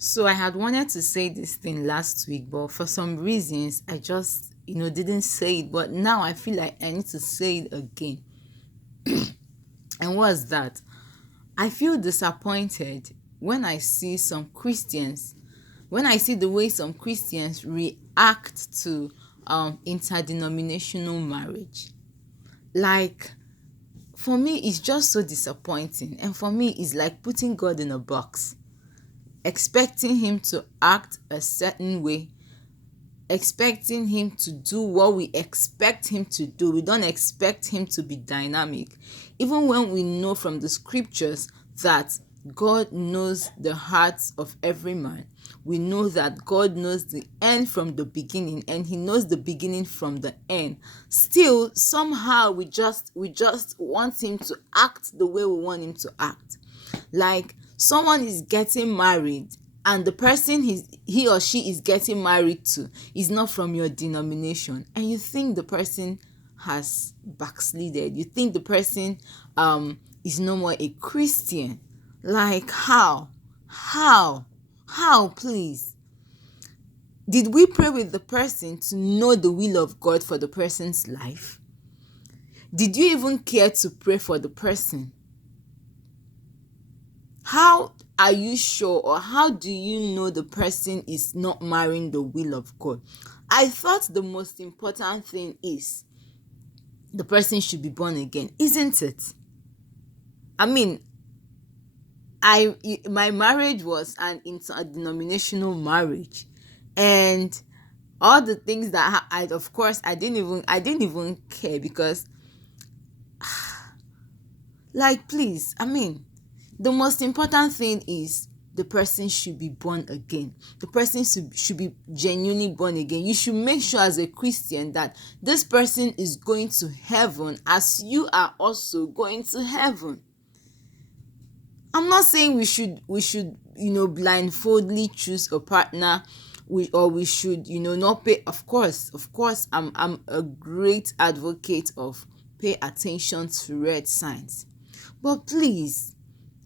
So I had wanted to say this thing last week, but for some reasons I just, didn't say it. But now I feel like I need to say it again. And what's that? I feel disappointed when I see some Christians, when I see the way some Christians react to interdenominational marriage. Like, for me, it's just so disappointing. And for me, it's like putting God in a box, expecting him to act a certain way, expecting him to do what we expect him to do. We don't expect him to be dynamic. Even when we know from the scriptures that God knows the hearts of every man, we know that God knows the end from the beginning and he knows the beginning from the end. Still, somehow we just want him to act the way we want him to act. Like, someone is getting married and the person he or she is getting married to is not from your denomination, and you think the person has backslided, you think the person is no more a Christian. Like, how please? Did we pray with the person to know the will of God for the person's life? Did you even care to pray for the person? How are you sure, or how do you know the person is not marrying the will of God? I thought the most important thing is the person should be born again, isn't it? I mean, my marriage was an interdenominational marriage, and all the things that I of course I didn't even care, because, like, please, I mean, the most important thing is the person should be born again. The person should be genuinely born again. You should make sure as a Christian that this person is going to heaven as you are also going to heaven. I'm not saying we should blindfoldly choose a partner, or we should not pay. Of course, I'm a great advocate of pay attention to red signs. But please,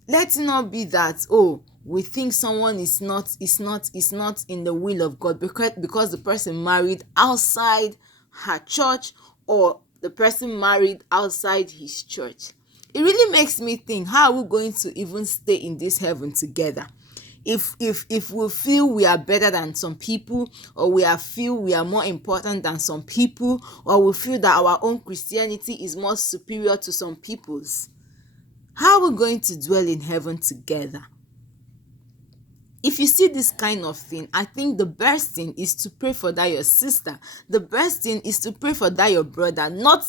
let it not be that, oh, we think someone is not in the will of God because the person married outside her church, or the person married outside his church. It really makes me think, how are we going to even stay in this heaven together if we feel we are better than some people, or feel we are more important than some people, or we feel that our own Christianity is more superior to some people's? How are we going to dwell in heaven together? If you see this kind of thing, I think the best thing is to pray for that your sister. The best thing is to pray for that your brother. Not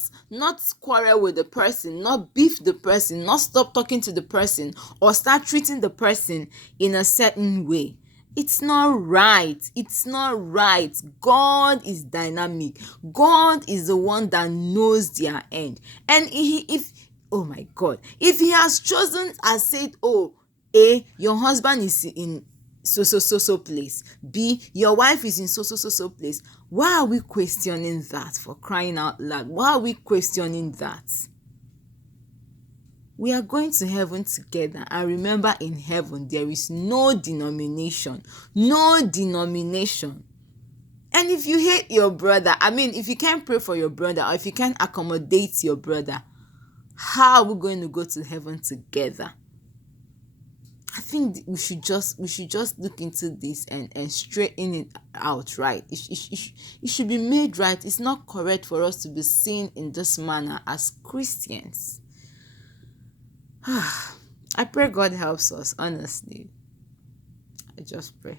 quarrel with the person, not beef the person, not stop talking to the person, or start treating the person in a certain way. It's not right. It's not right. God is dynamic. God is the one that knows their end. And if oh my God, if he has chosen and said, oh, A, your husband is in so place, B, your wife is in so place, why are we questioning that? For crying out loud, why are we questioning that? We are going to heaven together, and remember, in heaven there is no denomination. And if you hate your brother, I mean, if you can't pray for your brother, or if you can't accommodate your brother, how are we going to go to heaven together? I think we should just look into this and straighten it out, right? It should be made right. It's not correct for us to be seen in this manner as Christians. I pray God helps us, honestly. I just pray.